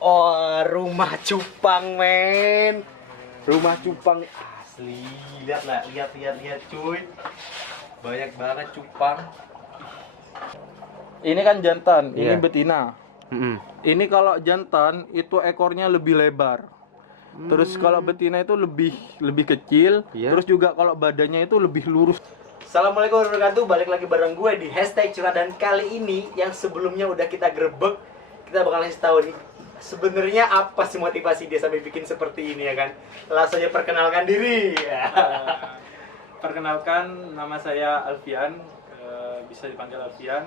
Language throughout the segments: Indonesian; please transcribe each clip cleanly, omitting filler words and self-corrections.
Oh, rumah cupang, men. Rumah cupang asli. Lihat lah, lihat cuy. Banyak banget cupang. Ini kan jantan, ini Iya. betina. Ini kalau jantan itu ekornya lebih lebar. Terus kalau betina itu lebih kecil. Iya. Terus juga kalau badannya itu lebih lurus. Assalamualaikum warahmatullahi wabarakatuh. Balik lagi bareng gue di #curhat, dan kali ini yang sebelumnya udah kita grebek, kita bakal kasih tahu nih sebenarnya apa sih motivasi dia sampai bikin seperti ini, ya kan? Langsung aja perkenalkan diri. Perkenalkan, nama saya Alfian, bisa dipanggil Alfian.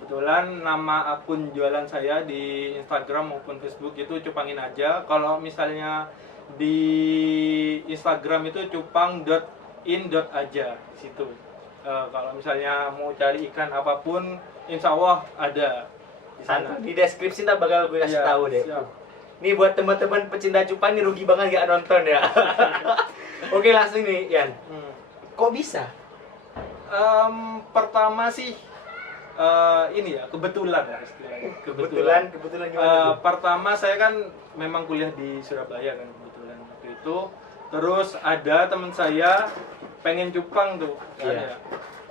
Kebetulan nama akun jualan saya di Instagram maupun Facebook itu cupangin aja. Kalau misalnya di Instagram itu cupang.in.aja di situ. Kalau misalnya mau cari ikan apapun, insya Allah ada di sana. Di deskripsi ntar bakal gue kasih Iya, tahu deh. siap. Nih buat teman-teman pecinta cupang nih, rugi banget gak nonton ya. Oke, langsung nih, Yan. Kok bisa? Pertama sih ini ya, kebetulan ya istilahnya. Kebetulan gimana tuh? Pertama saya kan memang kuliah di Surabaya kan kebetulan waktu itu. Terus ada teman saya pengen cupang tuh, kan Iya.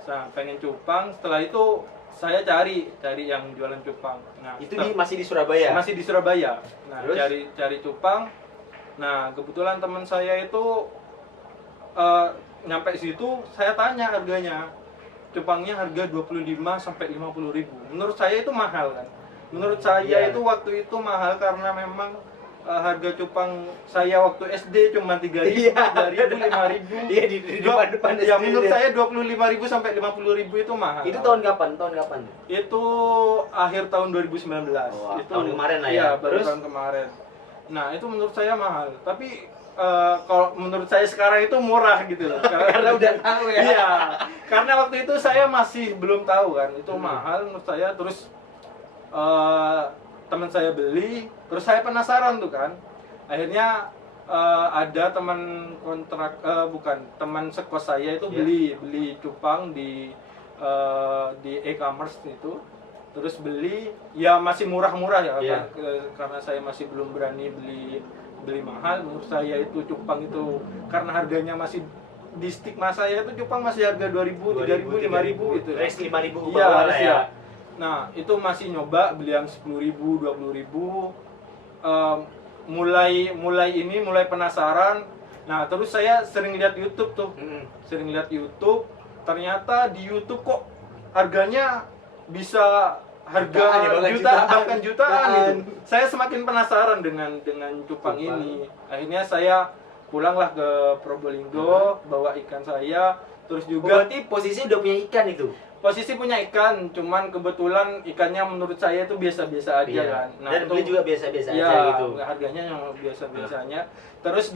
ya. Pengen cupang. Setelah itu saya cari yang jualan cupang. Nah, Itu masih di Surabaya? masih di Surabaya. Nah, Terus? cari cupang. Nah, kebetulan teman saya itu nyampe situ, saya tanya harganya. Cupangnya harga 25 sampai 50 ribu. Menurut saya itu mahal kan. Menurut saya Iya. itu waktu itu mahal karena memang harga cupang saya waktu SD cuma 3.000, Iya. 3.000, 5.000. Iya, di depan Ya SD menurut ya. saya 25.000 sampai 50.000 itu mahal. Itu tahun kapan? Tahun kapan? Itu akhir tahun 2019. Wah, Itu tahun kemarin lah ya. Iya, baru Terus? tahun kemarin. Nah, itu menurut saya mahal. Tapi kalau menurut saya sekarang itu murah gitu loh. Karena udah tahu ya. Iya. Karena waktu itu saya masih belum tahu kan, itu mahal menurut saya. Terus teman saya beli, terus saya penasaran tuh kan. Akhirnya ada teman kontrak teman sekos saya itu beli cupang di e-commerce itu. Terus beli ya masih murah-murah ya, Iya. karena saya masih belum berani beli mahal. Menurut saya itu cupang itu karena harganya masih di stigma saya itu cupang masih harga 2.000, 3.000, 5.000 gitu. Range 5.000 ke Iya, bawah lah ya. iya. Nah, itu masih nyoba beli yang 10.000, 20.000. Mulai penasaran. Nah, terus saya sering lihat YouTube tuh. Sering lihat YouTube, ternyata di YouTube kok harganya bisa Jutaan ya, harga bahkan jutaan, jutaan. bahkan jutaan gitu. Saya semakin penasaran dengan cupang ini. Akhirnya saya pulanglah ke Probolinggo, bawa ikan saya, terus juga Berarti posisi udah punya ikan itu. posisi punya ikan, cuman kebetulan ikannya menurut saya itu biasa-biasa aja kan. Dan beli juga biasa-biasa ya, aja gitu. harganya yang biasa-biasanya. Terus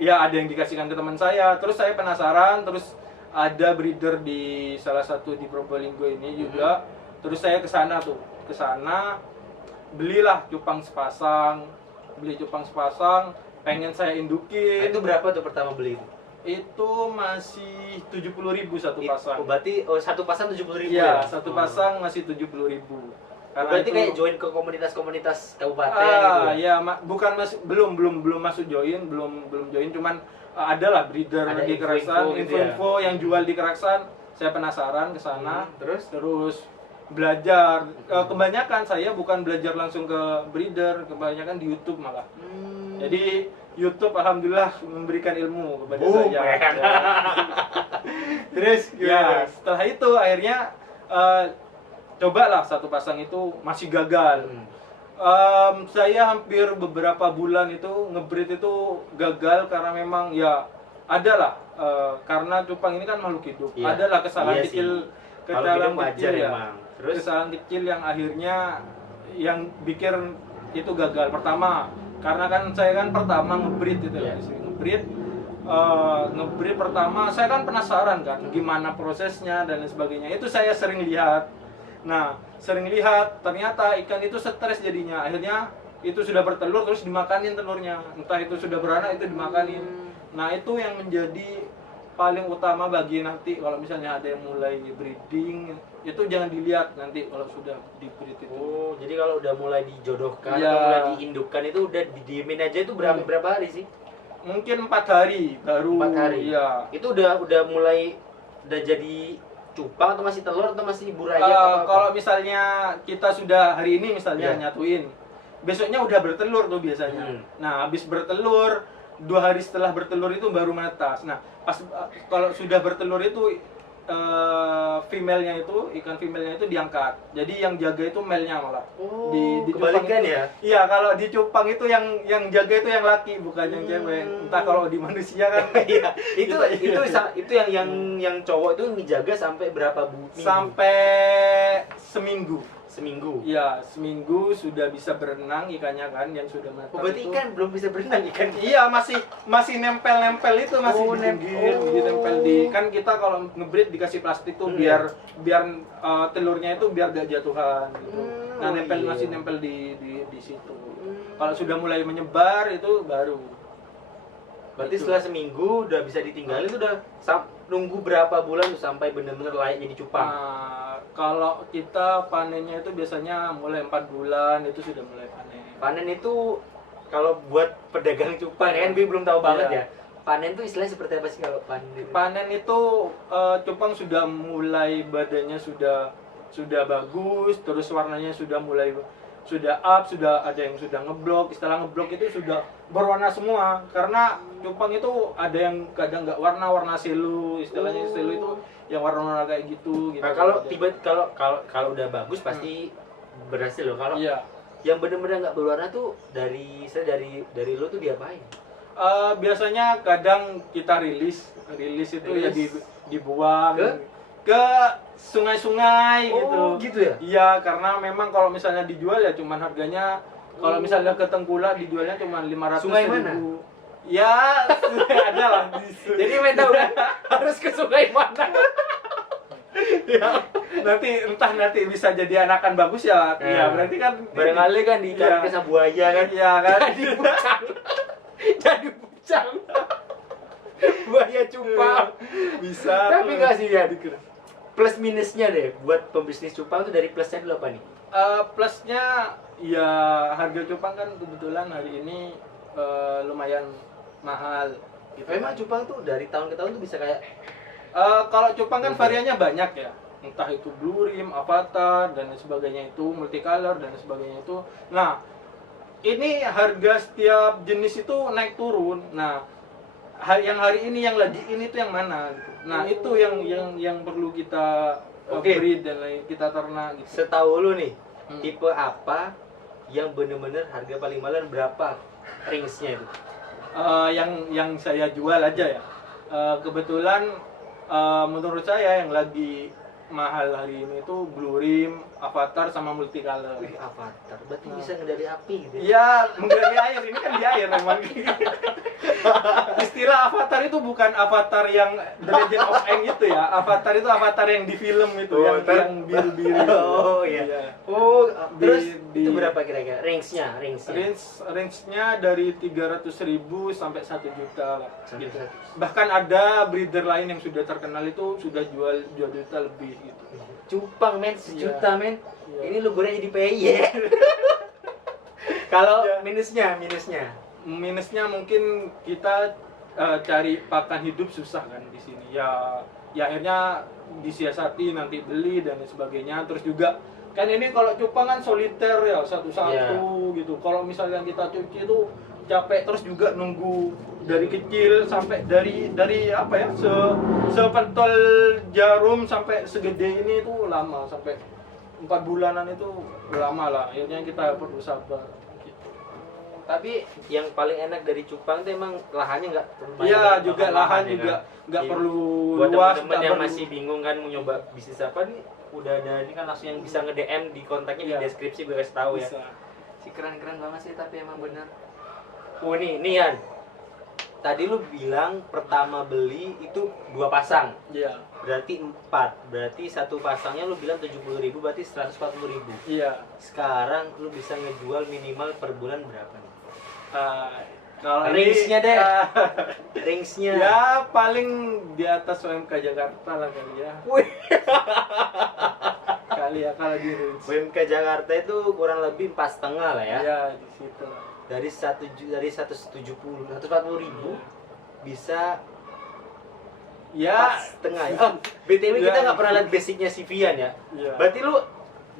ada yang dikasihkan ke teman saya. Terus saya penasaran, terus ada breeder di salah satu di Probolinggo ini juga. Terus saya ke sana belilah cupang sepasang. Pengen saya Nah, indukin. itu berapa tuh pertama beli itu? Itu masih 70.000 satu pasang. Berarti satu pasang 70.000 Iya, ya? satu pasang masih 70.000. Berarti kayak join ke komunitas-komunitas kabupaten gitu. ya, belum masuk belum join, cuman ada lah breeder Ada di Keraksan, info-info gitu ya? info yang jual di Keraksan. Saya penasaran ke sana, Terus? belajar. Kebanyakan saya bukan belajar langsung ke breeder, kebanyakan di YouTube malah. Jadi YouTube alhamdulillah memberikan ilmu kepada Boom, saya. ya. Ya. Terus Ya, setelah itu akhirnya cobalah satu pasang itu masih gagal. Saya hampir beberapa bulan itu ngebreed itu gagal karena memang ya adalah karena cupang ini kan makhluk hidup. Iya. Adalah kesalahan Iya sih. kecil, Kalau hidup wajar ya. emang. Terus? Kesalahan kecil yang akhirnya yang bikin itu gagal. Pertama, karena kan saya kan pertama ngebreed itu Iya. di sini ngebreed pertama saya kan penasaran kan gimana prosesnya dan lain sebagainya. Itu saya sering lihat. Nah, ternyata ikan itu stres jadinya. Akhirnya itu sudah bertelur terus dimakanin telurnya. Entah itu sudah beranak itu dimakanin. Nah, itu yang menjadi paling utama bagi nanti kalau misalnya ada yang mulai breeding itu jangan dilihat nanti kalau sudah di-breed itu. Oh, jadi kalau udah mulai dijodohkan Iya. atau mulai diindukkan itu udah didiemin aja itu berapa hari sih? Mungkin 4 hari baru. 4 hari. Iya. Itu udah mulai udah jadi cupang atau masih telur atau masih buraya atau apa? Kalau misalnya kita sudah hari ini misalnya Iya. nyatuin, besoknya udah bertelur tuh biasanya. Nah, habis bertelur 2 hari setelah bertelur itu baru menetas. Nah, pas kalau sudah bertelur itu female-nya itu, ikan female-nya itu diangkat. Jadi yang jaga itu male-nya malah. Oh, Di kebalikan cupang itu- ya? Iya, kalau di cupang itu yang jaga itu yang laki, bukan yang cewek. Entah kalau di manusia kan. Iya, itu Iya. itu yang cowok itu ngejaga sampai berapa minggu? Sampai seminggu. Seminggu. Iya, seminggu sudah bisa berenang ikannya kan yang sudah menetas. Oh, berarti itu. ikan belum bisa berenang ikan. Iya, masih nempel-nempel itu masih Oh, di pinggir, oh. nempel di kan kita kalau ngebreed dikasih plastik tuh biar telurnya itu biar gak jatuhan gitu. Nah, nempel iya. masih nempel di situ. Kalau sudah mulai menyebar itu baru. Berarti Itu. setelah seminggu udah bisa ditinggalin itu udah nunggu berapa bulan tuh sampai bener-bener layak jadi cupang? Nah, kalau kita panennya itu biasanya mulai 4 bulan itu sudah mulai panen. Panen itu kalau buat pedagang cupang kan gue belum tahu banget Iya. ya. Panen itu istilahnya seperti apa sih kalau panen itu? Panen itu cupang sudah mulai badannya sudah bagus, terus warnanya sudah mulai sudah up, sudah ada yang sudah ngeblok. Istilah ngeblok itu sudah berwarna semua karena cupang itu ada yang kadang nggak warna selu, istilahnya selu itu yang warna-warna kayak gitu. Nah, kalau tiba kalau udah bagus pasti berhasil loh. Kalau iya. yang bener-bener nggak berwarna tuh dari lo tuh diapain? Biasanya kadang kita rilis itu ya dibuang Ke? ke sungai-sungai Oh, gitu. gitu ya? Iya, karena memang kalau misalnya dijual ya cuman harganya kalau misalnya ke Tengkulak dijualnya cuma 500 Sungai mana? ribu. Ya, ada lah di Jadi main tahu kan harus ke sungai mana? ya, nanti bisa jadi anakan bagus ya. Ya. Ya, berarti kan Barangkali kan di Iya. ke buaya kan? Iya kan. Jadi bucang. Jadi bucang. Buaya cupang. Bisa. Tapi tuh. nggak sih ya? Plus minusnya deh buat pembisnis cupang tuh dari plusnya dulu apa nih? Plusnya ya harga cupang kan kebetulan hari ini lumayan mahal gitu. Memang cupang tuh dari tahun ke tahun tuh bisa kayak Kalau cupang kan variannya banyak ya, entah itu blue rim, avatar dan lain sebagainya itu multicolor dan sebagainya itu. Nah, ini harga setiap jenis itu naik turun. Nah, yang hari ini yang lagi ini tuh yang mana gitu. Nah, itu yang perlu kita Oke. breed dan lain kita ternak gitu. setahu lu nih Hmm. tipe apa yang bener-bener harga paling mahal dan berapa range-nya itu? Yang saya jual aja ya. Kebetulan menurut saya yang lagi mahal hari ini itu blue rim, avatar sama multicolor. Wih, avatar. Berarti bisa ngendali api gitu ya? Iya, mengenai air ini kan di air memang. Istilah avatar itu bukan avatar yang The Legend of Aang itu ya. Avatar itu avatar yang di film itu Oh, yang biru-biru. Oh, iya. Oh, terus Di- itu berapa kira-kira? Range-nya. Range-nya dari 300.000 sampai 1 juta lah. Sampai Gitu. 100. Bahkan ada breeder lain yang sudah terkenal itu sudah jual 2 juta lebih gitu. Cupang men, sejuta men. Iya. Ini lu goreng jadi PY. Kalau Iya. minusnya. Minusnya mungkin kita cari pakan hidup susah kan di sini ya akhirnya disiasati nanti beli dan lain sebagainya. Terus juga kan ini kalau cupang kan soliter ya satu-satu gitu. Kalau misalnya kita cuci itu capek, terus juga nunggu dari kecil sampai dari apa ya sepentol jarum sampai segede ini itu lama, sampai 4 bulanan itu lama lah. Akhirnya kita perlu sabar. Tapi yang paling enak dari cupang tuh emang lahannya nggak terlalu Iya, banyak, juga lahan lahan ya juga kan? nggak Iya. perlu Buat luas, teman-teman nggak yang perlu- masih bingung kan mau nyoba bisnis apa nih, udah ada ini kan langsung yang bisa nge-DM di kontaknya Iya. di deskripsi gue kasih tahu ya. bisa. Si keren-keren banget sih tapi emang bener. Oh nih Yan. Tadi lu bilang pertama beli itu 2 pasang. Iya, Berarti 4. Berarti satu pasangnya lu bilang 70.000, berarti 140.000. iya. Sekarang lu bisa ngejual minimal per bulan berapa nih? Kalau ini, Range-nya deh. Range-nya. ya paling di atas UMK Jakarta lah kali ya. Wih. kali ya kalau di range. UMK Jakarta itu kurang lebih 4,5 lah ya. Iya, di situ lah. Dari 140 ribu bisa Ya, 4,5 ya. Oh, BTW kita nggak pernah lihat basicnya si Vian ya. Iya. Berarti lu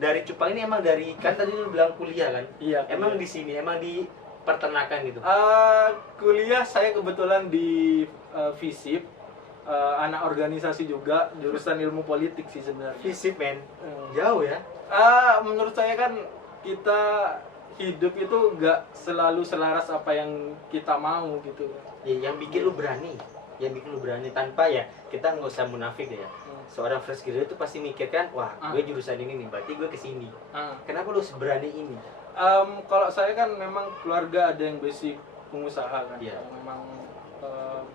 dari Cupang ini emang dari, kan tadi lu bilang kuliah kan? Iya. Emang di sini, emang di peternakan gitu. Kuliah saya kebetulan di FISIP, anak organisasi juga, jurusan ilmu politik sih sebenarnya. Fisip men, Hmm. jauh ya. Menurut saya kan kita hidup itu nggak selalu selaras apa yang kita mau gitu. Ya, yang bikin lu berani, tanpa ya kita nggak usah munafik deh ya. Seorang fresh graduate itu pasti mikir kan, wah gue jurusan ini nih, berarti gue kesini. Kenapa lu seberani ini? Kalau saya kan memang keluarga ada yang basic pengusaha kan. Iya. Memang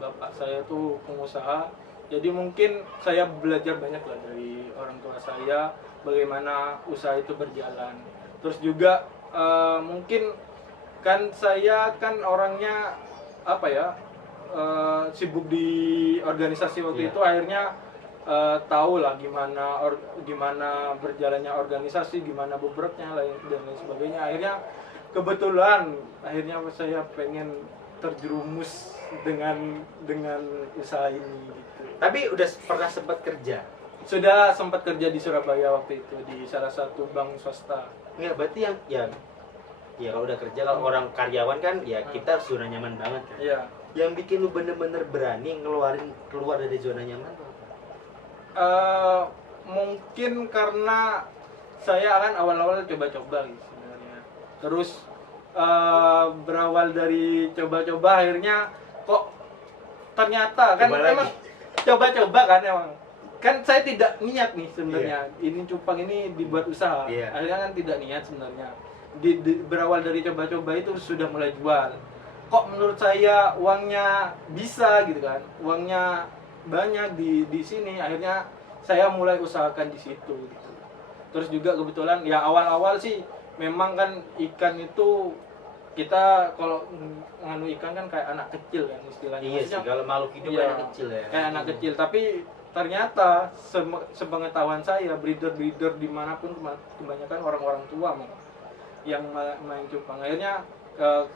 bapak saya tuh pengusaha. Jadi mungkin saya belajar banyak lah dari orang tua saya bagaimana usaha itu berjalan. Terus juga mungkin kan saya kan orangnya apa ya, sibuk di organisasi waktu Iya. itu, akhirnya tahu lah gimana berjalannya organisasi, gimana bobotnya dan lain sebagainya. Akhirnya kebetulan saya pengen terjerumus dengan usaha ini gitu. Tapi udah pernah sempat kerja? Sudah sempat kerja di Surabaya waktu itu di salah satu bank swasta. Nggak, berarti ya kalau udah kerja, kalau orang karyawan kan ya kita harus zona nyaman banget kan. Iya. Yang bikin lu bener-bener berani keluar dari zona nyaman tuh apa? Mungkin karena saya kan awal-awal coba-coba gitu sebenarnya. Terus berawal dari coba-coba, akhirnya kok ternyata kan Coba lagi. emang coba-coba kan emang. Kan saya tidak niat nih sebenarnya. Ini cupang ini dibuat usaha. Iya. Akhirnya kan tidak niat sebenarnya. Berawal dari coba-coba itu sudah mulai jual. Kok menurut saya uangnya bisa gitu kan. Uangnya banyak di sini. Akhirnya saya mulai usahakan di situ gitu. Terus juga kebetulan ya awal-awal sih memang kan ikan itu kita kalau nganu ikan kan kayak anak kecil kan istilahnya. Iya sih, Maksudnya, kalau makhluk hidup iya, anak kecil ya. kayak anak kecil, tapi ternyata sepengetahuan saya breeder dimanapun kebanyakan orang-orang tua yang main cupang. Akhirnya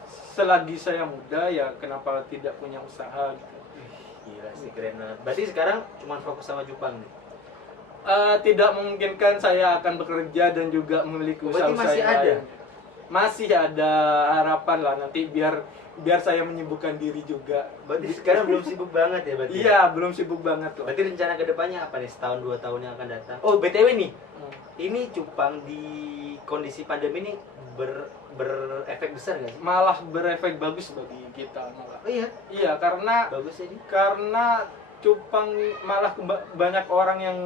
selagi saya muda ya kenapa tidak punya usaha gitu. Gila sih, keren banget. Berarti sekarang cuma fokus sama cupang nih? Tidak memungkinkan saya akan bekerja dan juga memiliki Berarti usaha-usaha masih yang ada? lain. Masih ada harapan lah nanti biar saya menyibukkan diri juga. Berarti sekarang belum sibuk banget ya berarti? Iya, belum sibuk banget loh. Berarti rencana kedepannya apa nih, setahun 2 tahun yang akan datang? Oh, BTW nih, ini cupang di kondisi pandemi ini berefek besar nggak sih? Malah berefek bagus bagi kita malah. Oh iya, Iya, karena bagus ya ini. cupang malah banyak orang yang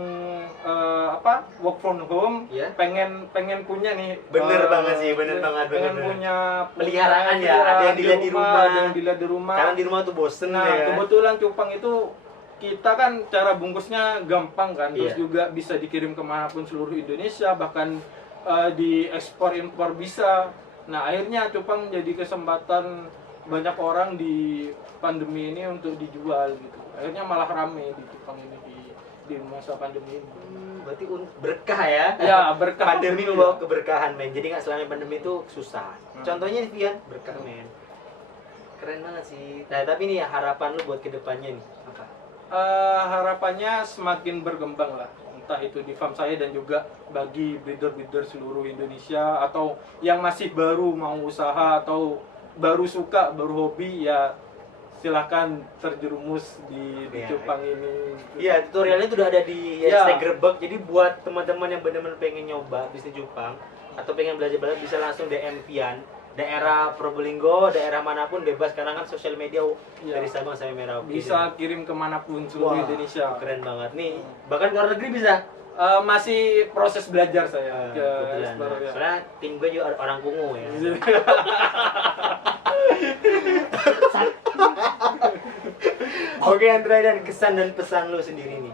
work from home, Iya. pengen punya nih. Bener banget sih, bener banget, Pengen bener. punya Peliharaan ya, ada yang dilihat di rumah. ada yang dilihat di rumah. Karena di rumah tuh bosen Nah, ya kan? kebetulan cupang itu kita kan cara bungkusnya gampang kan, terus Iya. juga bisa dikirim kemanapun seluruh Indonesia, bahkan diekspor impor bisa. Nah, akhirnya cupang menjadi kesempatan banyak orang di pandemi ini untuk dijual gitu. Akhirnya malah rame di cupang ini di masa pandemi ini. Berarti berkah ya? Ya, berkah. Pandemi membawa keberkahan men, jadi nggak selama pandemi itu susah. Contohnya nih Vian, berkah men. Keren banget sih. Nah tapi nih harapan lu buat kedepannya nih apa? Harapannya semakin berkembang lah, entah itu di farm saya dan juga bagi breeder-breeder seluruh Indonesia, atau yang masih baru mau usaha atau baru suka, baru hobi, ya silahkan terjerumus di Iya. cupang ini. Iya, tutorialnya tuh udah ada di Iya. hashtag Grebek. Jadi buat teman-teman yang benar-benar pengen nyoba bisnis cupang atau pengen belajar bisa langsung DM Vian. Daerah Probolinggo, daerah manapun bebas, karena kan sosial media Iya. dari Sabang sampai Merauke. Bisa kirim kemanapun seluruh Wah, Indonesia. keren banget nih. Bahkan ke luar negeri bisa. Masih proses belajar saya ke Kebetulan. explore ya. Soalnya tim gue juga orang Kungu ya. Oke Andrea, dan kesan dan pesan lu sendiri nih.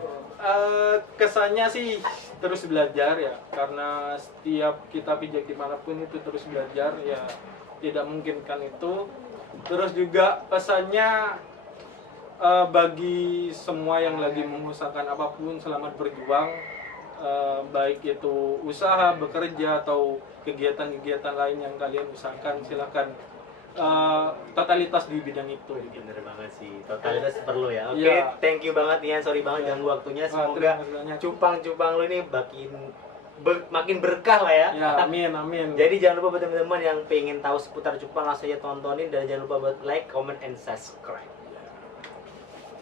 Kesannya sih terus belajar ya, karena setiap kita pijak dimanapun itu terus belajar ya, tidak memungkinkan itu. Terus juga pesannya bagi semua yang lagi mengusahakan apapun, selamat berjuang. baik itu usaha, bekerja atau kegiatan-kegiatan lain yang kalian usahakan, silakan totalitas di bidang itu. Bener banget sih, totalitas perlu ya. Oke, Iya. thank you banget Nian, sorry banget ganggu waktunya. Semoga Terima kasih banyak. cupang-cupang lu ini makin berkah lah ya. Ya, amin, amin. Jadi jangan lupa buat teman-teman yang pengen tahu seputar cupang langsung aja tontonin, dan jangan lupa buat like, comment, and subscribe.